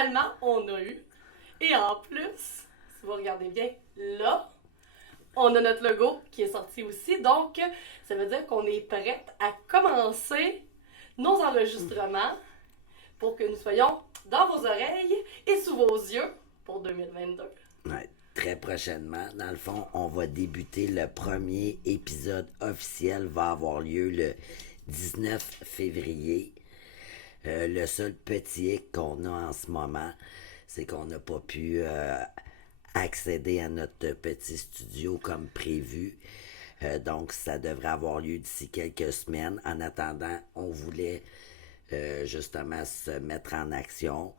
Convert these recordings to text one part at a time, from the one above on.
finalement, on a eu. Et en plus, si vous regardez bien, là, on a notre logo qui est sorti aussi. Donc, ça veut dire qu'on est prête à commencer nos enregistrements pour que nous soyons dans vos oreilles et sous vos yeux pour 2022. Ouais, très prochainement. Dans le fond, on va débuter le premier épisode officiel, va avoir lieu le 19 février. Le seul petit hic qu'on a en ce moment, c'est qu'on n'a pas pu accéder à notre petit studio comme prévu. Donc, ça devrait avoir lieu d'ici quelques semaines. En attendant, on voulait justement se mettre en action.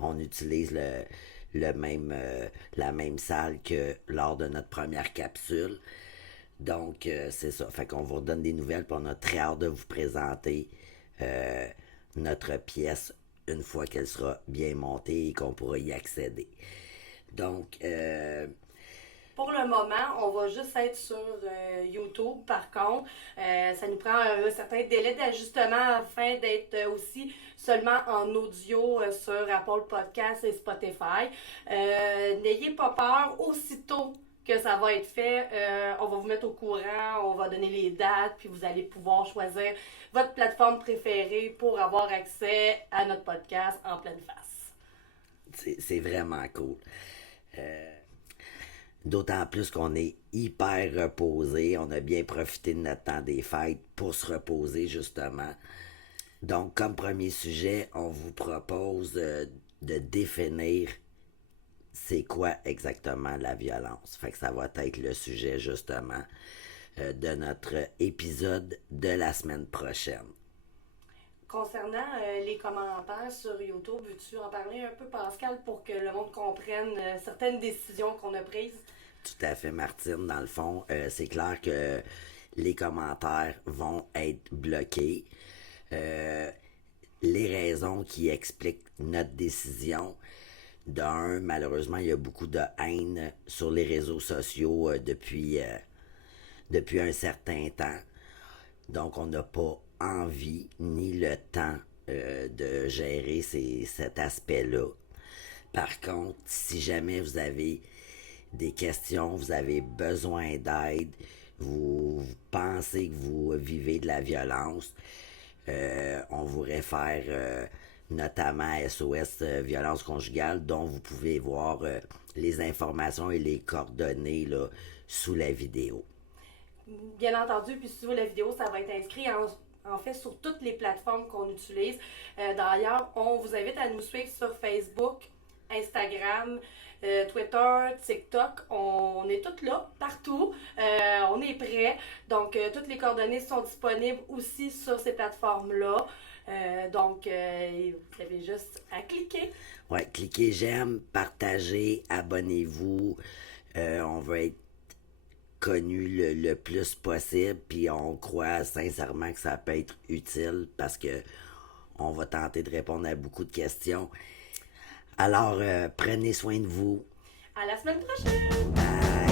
On utilise la même salle que lors de notre première capsule. Donc, c'est ça. Fait qu'on vous redonne des nouvelles, puis on a très hâte de vous présenter notre pièce une fois qu'elle sera bien montée et qu'on pourra y accéder. Donc, pour le moment, on va juste être sur YouTube. Par contre, ça nous prend un certain délai d'ajustement afin d'être aussi seulement en audio sur Apple Podcasts et Spotify. N'ayez pas peur, aussitôt que ça va être fait, on va vous mettre au courant, on va donner les dates, puis vous allez pouvoir choisir votre plateforme préférée pour avoir accès à notre podcast en pleine face. c'est vraiment cool. D'autant plus qu'on est hyper reposé. On a bien profité de notre temps des fêtes pour se reposer, justement. Donc, comme premier sujet, on vous propose de définir c'est quoi exactement la violence. Fait que ça va être le sujet, justement, de notre épisode de la semaine prochaine. Concernant les commentaires sur YouTube, veux-tu en parler un peu, Pascal, pour que le monde comprenne certaines décisions qu'on a prises? Tout à fait, Martine. Dans le fond, c'est clair que les commentaires vont être bloqués. Les raisons qui expliquent notre décision, d'un, malheureusement, il y a beaucoup de haine sur les réseaux sociaux depuis un certain temps. Donc, on n'a pas envie ni le temps de gérer cet aspect-là. Par contre, si jamais vous avez des questions, vous avez besoin d'aide, vous pensez que vous vivez de la violence, on vous réfère notamment à SOS Violence Conjugale, dont vous pouvez voir les informations et les coordonnées là, sous la vidéo. Bien entendu, puis sous la vidéo, ça va être inscrit en fait sur toutes les plateformes qu'on utilise. D'ailleurs, on vous invite à nous suivre sur Facebook, Instagram, Twitter, TikTok. On est toutes là, partout. On est prêts. Donc, toutes les coordonnées sont disponibles aussi sur ces plateformes-là. Donc, vous avez juste à cliquer. Ouais, cliquez j'aime, partagez, abonnez-vous. On va être connu le plus possible, puis on croit sincèrement que ça peut être utile parce que on va tenter de répondre à beaucoup de questions. Alors, prenez soin de vous. À la semaine prochaine! Bye!